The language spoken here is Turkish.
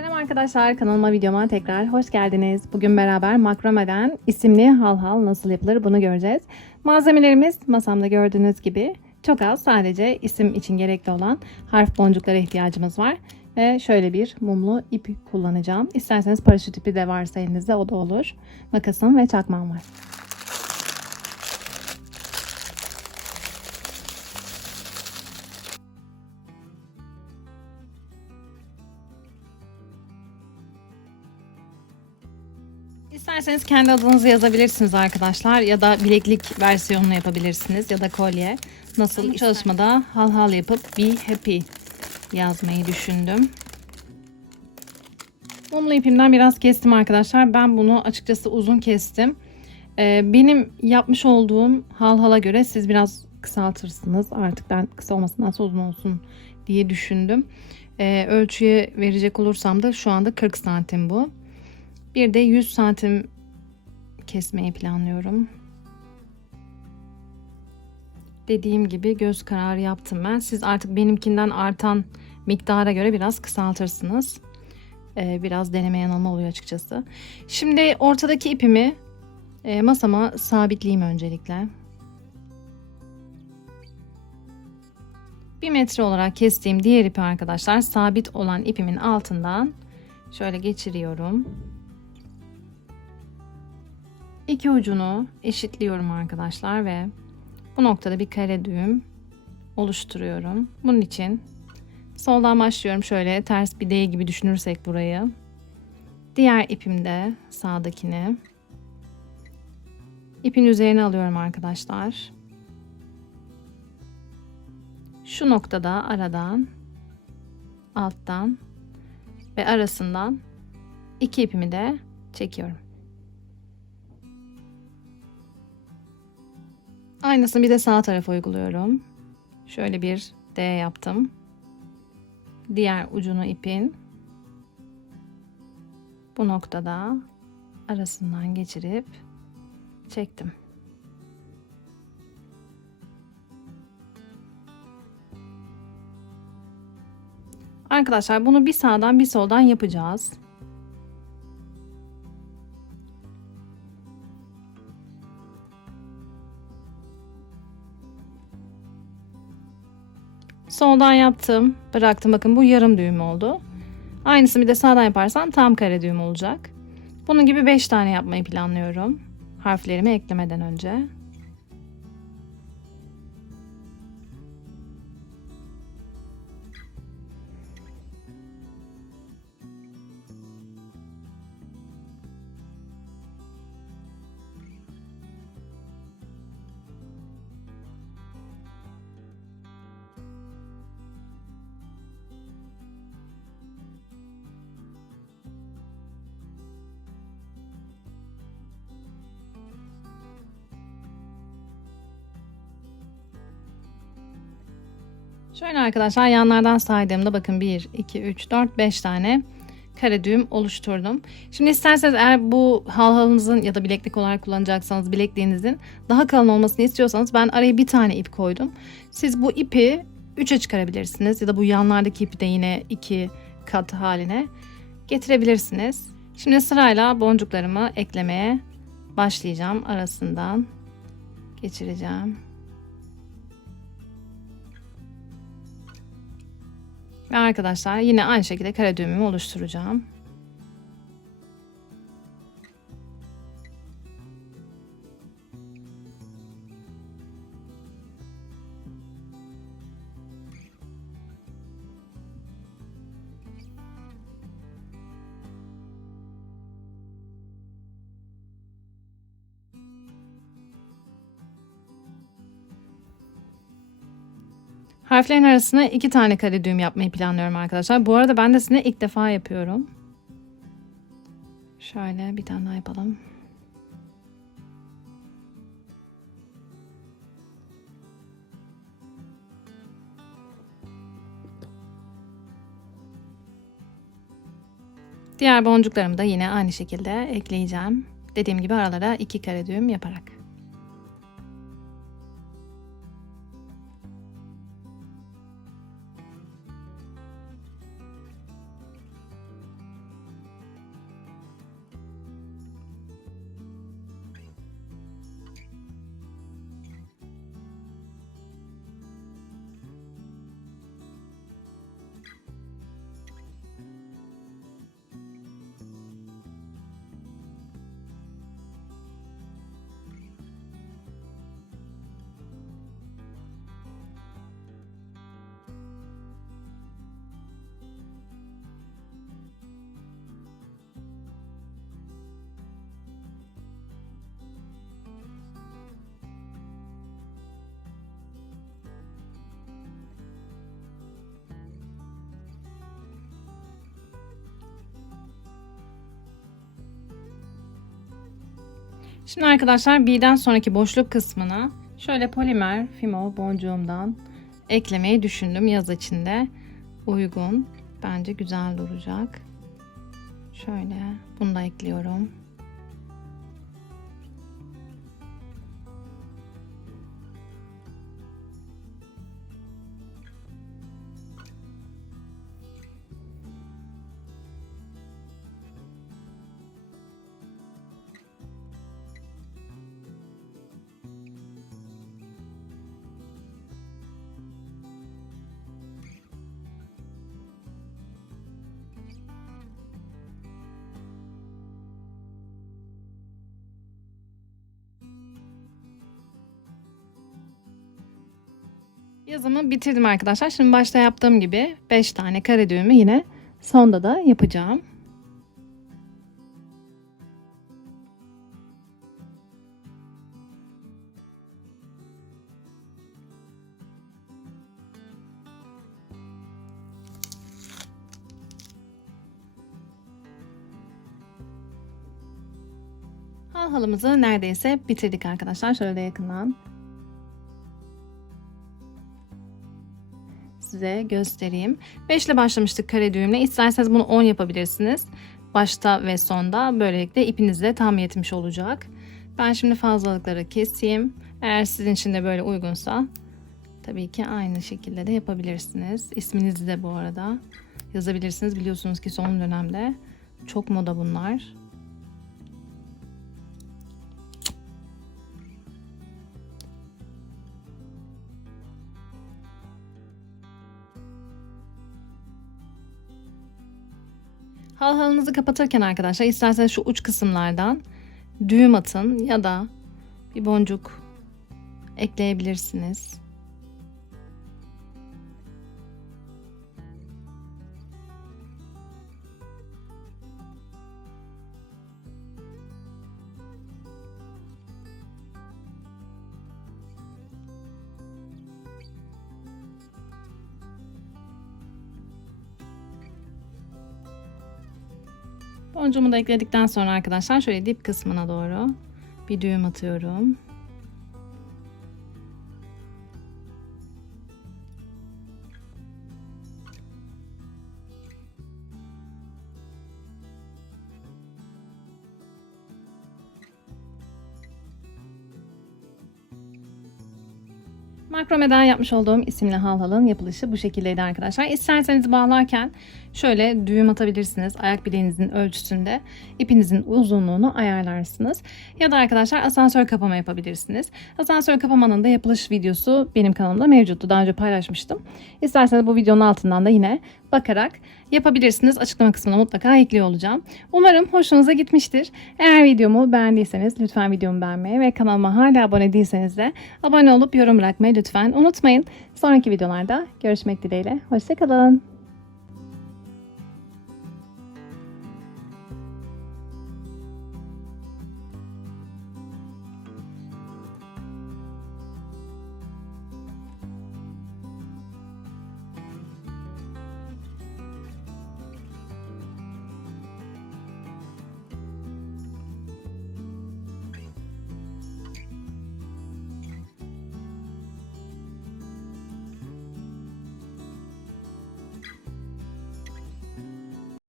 Selam arkadaşlar kanalıma videoma tekrar hoş geldiniz. Bugün beraber makromeden isimli hal hal nasıl yapılır bunu göreceğiz. Malzemelerimiz masamda gördüğünüz gibi çok az sadece isim için gerekli olan harf boncuklara ihtiyacımız var. Ve şöyle bir mumlu ip kullanacağım. İsterseniz paraşüt ipi de varsa elinizde o da olur. Makasım ve çakmağım var. İsterseniz kendi adınızı yazabilirsiniz arkadaşlar ya da bileklik versiyonunu yapabilirsiniz ya da kolye. Nasıl çalışmada hal hal yapıp be happy yazmayı düşündüm. Mumlu ipimden biraz kestim arkadaşlar. Ben bunu açıkçası uzun kestim. Ee, benim yapmış olduğum hal hala göre siz biraz kısaltırsınız. Artık ben kısa olmasın nasıl uzun olsun diye düşündüm. Ee, ölçüye verecek olursam da şu anda 40 santim bu. Bir de 100 santim kesmeyi planlıyorum. Dediğim gibi göz kararı yaptım ben. Siz artık benimkinden artan miktara göre biraz kısaltırsınız. Ee, biraz deneme yanılma oluyor açıkçası. Şimdi ortadaki ipimi e, masama sabitleyeyim öncelikle. Bir metre olarak kestiğim diğer ipi arkadaşlar sabit olan ipimin altından şöyle geçiriyorum. İki ucunu eşitliyorum arkadaşlar ve bu noktada bir kare düğüm oluşturuyorum. Bunun için soldan başlıyorum şöyle ters bir D gibi düşünürsek burayı. Diğer ipimde sağdakini ipin üzerine alıyorum arkadaşlar. Şu noktada aradan alttan ve arasından iki ipimi de çekiyorum. Aynısını bir de sağ tarafa uyguluyorum. Şöyle bir D yaptım. Diğer ucunu ipin bu noktada arasından geçirip çektim. Arkadaşlar bunu bir sağdan bir soldan yapacağız. Soldan yaptım. Bıraktım. Bakın bu yarım düğüm oldu. Aynısını bir de sağdan yaparsan tam kare düğüm olacak. Bunun gibi 5 tane yapmayı planlıyorum. Harflerimi eklemeden önce. Şöyle arkadaşlar yanlardan saydığımda bakın 1, 2, 3, 4, 5 tane kare düğüm oluşturdum. Şimdi isterseniz eğer bu halhalınızın ya da bileklik olarak kullanacaksanız bilekliğinizin daha kalın olmasını istiyorsanız ben araya bir tane ip koydum. Siz bu ipi 3'e çıkarabilirsiniz ya da bu yanlardaki ipi de yine 2 kat haline getirebilirsiniz. Şimdi sırayla boncuklarımı eklemeye başlayacağım. Arasından geçireceğim. Ve arkadaşlar yine aynı şekilde kare düğümümü oluşturacağım. Harflerin arasına iki tane kare düğüm yapmayı planlıyorum arkadaşlar. Bu arada ben de sizinle ilk defa yapıyorum. Şöyle bir tane daha yapalım. Diğer boncuklarımı da yine aynı şekilde ekleyeceğim. Dediğim gibi aralara iki kare düğüm yaparak. Şimdi arkadaşlar birden sonraki boşluk kısmına şöyle polimer fimo boncuğumdan eklemeyi düşündüm yaz içinde. Uygun. Bence güzel duracak. Şöyle bunu da ekliyorum. Yazımı bitirdim arkadaşlar. Şimdi başta yaptığım gibi 5 tane kare düğümü yine sonda da yapacağım. Hal halımızı neredeyse bitirdik arkadaşlar. Şöyle yakından size göstereyim. 5 ile başlamıştık kare düğümle. İsterseniz bunu 10 yapabilirsiniz. Başta ve sonda böylelikle ipiniz de tam yetmiş olacak. Ben şimdi fazlalıkları keseyim. Eğer sizin için de böyle uygunsa tabii ki aynı şekilde de yapabilirsiniz. İsminizi de bu arada yazabilirsiniz. Biliyorsunuz ki son dönemde çok moda bunlar. Hal halınızı kapatırken arkadaşlar isterseniz şu uç kısımlardan düğüm atın ya da bir boncuk ekleyebilirsiniz. Boncuğumu da ekledikten sonra arkadaşlar şöyle dip kısmına doğru bir düğüm atıyorum. Makromeden yapmış olduğum isimli halhalın yapılışı bu şekildeydi arkadaşlar. İsterseniz bağlarken şöyle düğüm atabilirsiniz. Ayak bileğinizin ölçüsünde ipinizin uzunluğunu ayarlarsınız. Ya da arkadaşlar asansör kapama yapabilirsiniz. Asansör kapamanın da yapılış videosu benim kanalımda mevcuttu. Daha önce paylaşmıştım. İsterseniz bu videonun altından da yine bakarak yapabilirsiniz. Açıklama kısmına mutlaka ekliyor olacağım. Umarım hoşunuza gitmiştir. Eğer videomu beğendiyseniz lütfen videomu beğenmeyi ve kanalıma hala abone değilseniz de abone olup yorum bırakmayı lütfen unutmayın. Sonraki videolarda görüşmek dileğiyle. Hoşçakalın.